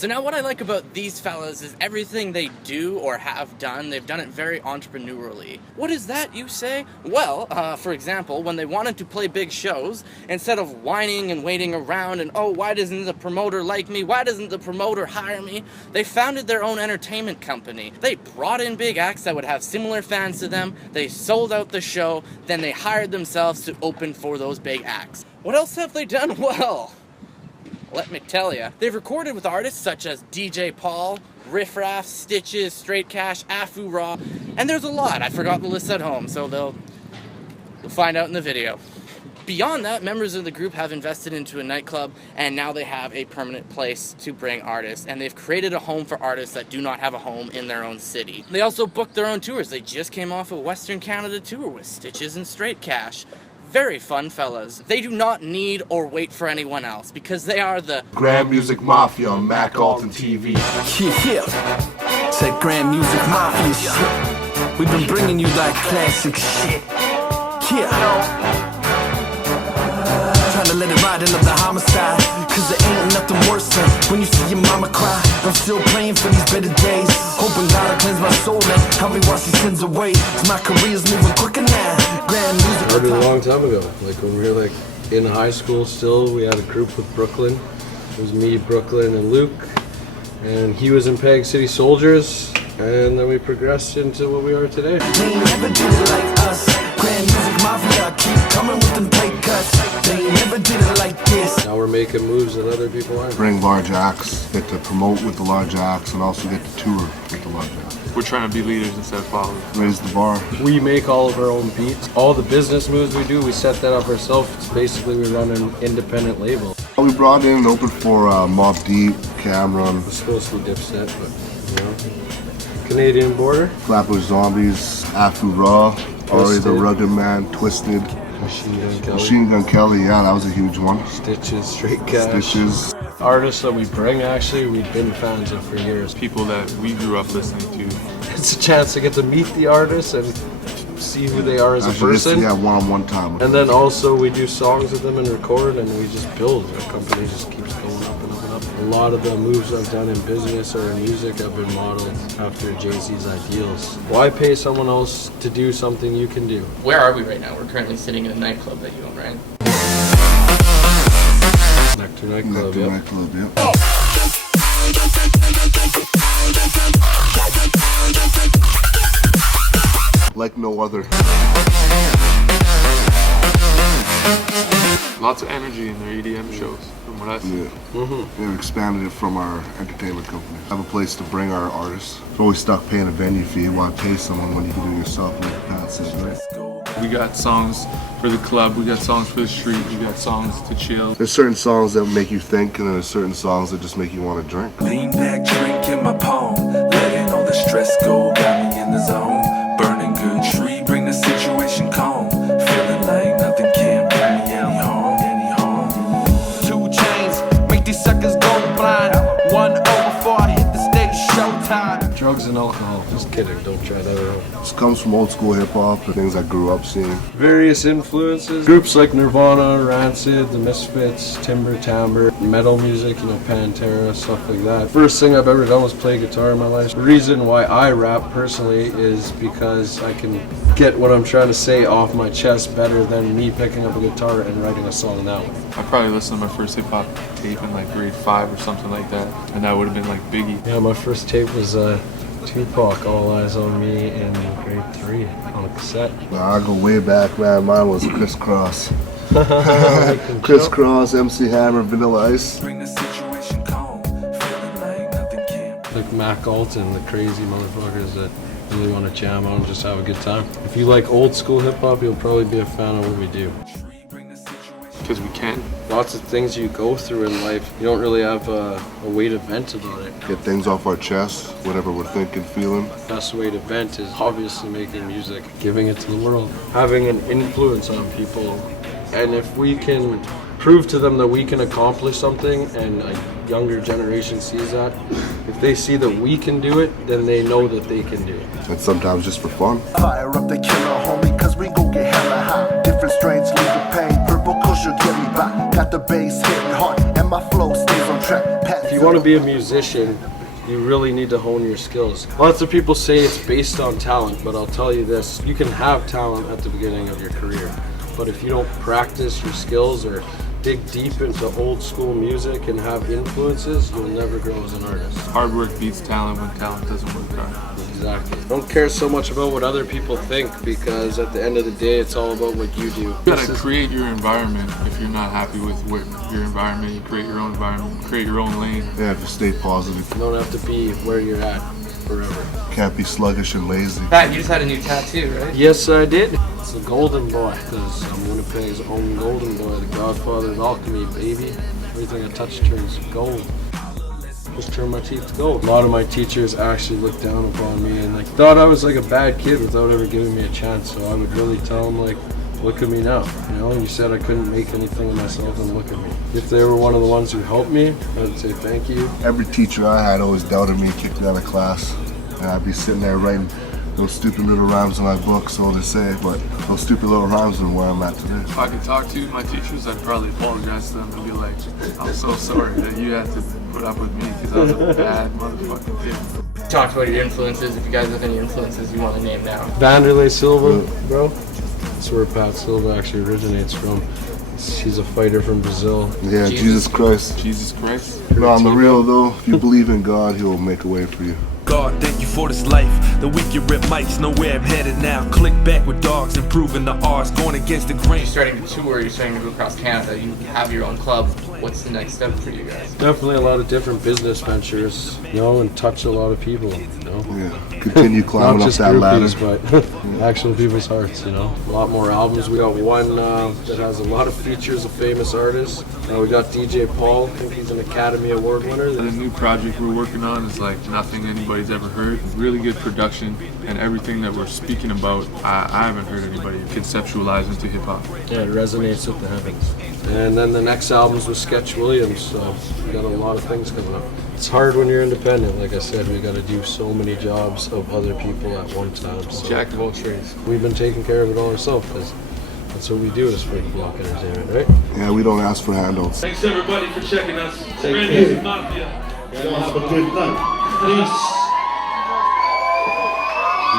So now what I like about these fellas is everything they do or have done, they've done it very entrepreneurially. What is that, you say? Well, for example, when they wanted to play big shows, instead of whining and waiting around and, oh, why doesn't the promoter like me? Why doesn't the promoter hire me? They founded their own entertainment company. They brought in big acts that would have similar fans to them, they sold out the show, then they hired themselves to open for those big acts. What else have they done? Well, let me tell ya. They've recorded with artists such as DJ Paul, Riff Raff, Stitches, STr8 Kash, Afu RA, and there's a lot. I forgot the list at home, so they'll find out in the video. Beyond that, members of the group have invested into a nightclub, and now they have a permanent place to bring artists, and they've created a home for artists that do not have a home in their own city. They also booked their own tours. They just came off a Western Canada tour with Stitches and STr8 Kash. Very fun fellas. They do not need or wait for anyone else because they are the Grand Music Mafia on Mac Alton TV. Yeah, it's that Grand Music Mafia shit. We've been bringing you that classic shit. Yeah. Trying to let it ride another homicide, cause there ain't nothing worse than when you see your mama cry. I'm still praying for these better days, hoping God will cleanse my soul and help me wash these sins away. My career's moving quicker now. Grand Music. Started a long time ago, like when we were like in high school still. We had a group with Brooklyn. It was me, Brooklyn, and Luke, and he was in Peg City Soldiers, and then we progressed into what we are today. They never did it like us. Grand Music Mafia keep coming with them pay cuts. They never did it like this. Now we're making moves that other people aren't. Bring large acts, get to promote with the large acts, and also get to tour with the large acts. We're trying to be leaders instead of followers. Raise the bar. We make all of our own beats. All the business moves we do, we set that up ourselves. It's basically we run an independent label. We brought in and opened for Mob Deep, Cameron. It's supposed to be Dipset, but you know. Canadian Border. Flatbush Zombies, Afu RA, RA the Rugged Man, Twisted. Machine Gun Kelly, yeah, that was a huge one. Stitches, STr8 Kash. Stitches. Artists that we bring, actually, we've been fans of for years. People that we grew up listening to. It's a chance to get to meet the artists and see who they are as a person. Yeah, one-on-one time. And then also we do songs with them and record, and we just build. Our company just keeps going up and up and up. A lot of the moves I've done in business or in music have been modeled after Jay-Z's ideals. Why pay someone else to do something you can do? Where are we right now? We're currently sitting in a nightclub that you own, right? Nectar nightclub, Nectar yep. nightclub, yep. Like no other. Lots of energy in their EDM shows, from what I see. Yeah. They've expanded it from our entertainment company. Have a place to bring our artists. We're always stuck paying a venue fee. Why pay someone when you can do it yourself, like Pat said, right? We got songs for the club, we got songs for the street, we got songs to chill. There's certain songs that make you think, and then there's certain songs that just make you want to drink. Lean back, drink in my palm, letting all the stress go, got me in the zone. Burning good tree, bring the situation calm. Feeling like nothing can bring me any harm. 2 chains, make these suckers go blind. 1-0 before I hit the stage, showtime. Drugs and alcohol. Just kidding, don't try that at all. This comes from old school hip hop, the things I grew up seeing. Various influences. Groups like Nirvana, Rancid, The Misfits, Timber, Timbre, metal music, you know, Pantera, stuff like that. First thing I've ever done was play guitar in my life. The reason why I rap personally is because I can get what I'm trying to say off my chest better than me picking up a guitar and writing a song that way. I probably listened to my first hip hop tape in like grade 5 or something like that, and that would have been like Biggie. Yeah, my first tape was Tupac, All Eyes on Me in grade 3 on a cassette. Nah, I go way back, man. Mine was Crisscross. Crisscross, MC Hammer, Vanilla Ice. Bring the situation calm, feeling like nothing can. Like Mac Alton, the crazy motherfuckers that really want to jam out and just have a good time. If you like old school hip hop, you'll probably be a fan of what we do. Because we can. Lots of things you go through in life, you don't really have a way to vent about it. Get things off our chest, whatever we're thinking, feeling. Best way to vent is obviously making music, giving it to the world, having an influence on people. And if we can prove to them that we can accomplish something and a younger generation sees that, if they see that we can do it, then they know that they can do it. And sometimes just for fun. Fire up the killer, homie, cause we gon' get hella high. Different strains leave the pain, purple cushion get me by. Got the bass hitting hard, and my flow stays on track. If you you want to be a musician, you really need to hone your skills. Lots of people say it's based on talent, but I'll tell you this, you can have talent at the beginning of your career, but if you don't practice your skills or dig deep into old school music and have influences, you'll never grow as an artist. Hard work beats talent when talent doesn't work hard. Exactly. Don't care so much about what other people think, because at the end of the day, it's all about what you do. You gotta create your environment. If you're not happy with your environment, you create your own environment, create your own lane. You have to stay positive. You don't have to be where you're at forever. Can't be sluggish and lazy. Pat, you just had a new tattoo, right? Yes, I did. It's the Golden Boy, because I'm Winnipeg's own Golden Boy, the godfather of alchemy, baby. Everything I touch turns gold. Just turn my teeth to gold. A lot of my teachers actually looked down upon me and like thought I was like a bad kid without ever giving me a chance. So I would really tell them like, look at me now. You know, you said I couldn't make anything of myself, and look at me. If they were one of the ones who helped me, I'd say thank you. Every teacher I had always doubted me, kicked me out of class. And I'd be sitting there writing those stupid little rhymes in my book, so they say, but those stupid little rhymes are where I'm at today. If I could talk to my teachers, I'd probably apologize to them and be like, I'm so sorry that you had to put up with me because I was a bad motherfucking kid. Talk about your influences, if you guys have any influences you want to name now. Vanderlei Silva, bro. That's where Pat Silva actually originates from. He's a fighter from Brazil. Yeah, Jesus Christ. Jesus Christ. No, on the real though, if you believe in God, He'll make a way for you. God, thank you for this life. The week you rip mics, know where I'm headed now. Click back with dogs, improving the R's, going against the grain. You're starting to tour, you're starting to go across Canada, you have your own club. What's the next step for you guys? Definitely a lot of different business ventures, you know, and touch a lot of people, you know. Yeah, continue climbing Not up just that ladder. groupies, but actual people's hearts, you know. A lot more albums. We got one that has a lot of features of famous artists. We got DJ Paul, I think he's an Academy Award winner. The new project we're working on is like nothing anybody's ever heard. Really good production, and everything that we're speaking about, I haven't heard anybody conceptualize into hip hop. Yeah, it resonates with the heavens. And then the next album's with Sketch Williams, so we got a lot of things coming up. It's hard when you're independent. Like I said, we got to do so many jobs of other people at one time. So Jack of all trades. we've been taking care of it all ourselves, because that's what we do as Freak Block Entertainment, right? Yeah, we don't ask for handouts. Thanks everybody for checking us. Grand Music Mafia. Have a good night. Peace.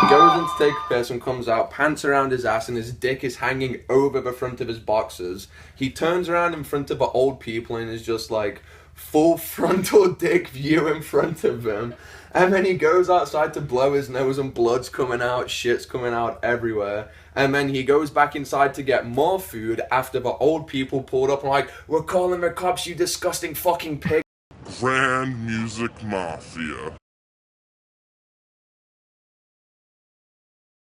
He goes in to take a piss and comes out, pants around his ass, and his dick is hanging over the front of his boxers. He turns around in front of the old people and is just like full frontal dick view in front of him. And then he goes outside to blow his nose and blood's coming out, shit's coming out everywhere. And then he goes back inside to get more food after the old people pulled up and like, we're calling the cops, you disgusting fucking pig. Grand Music Mafia.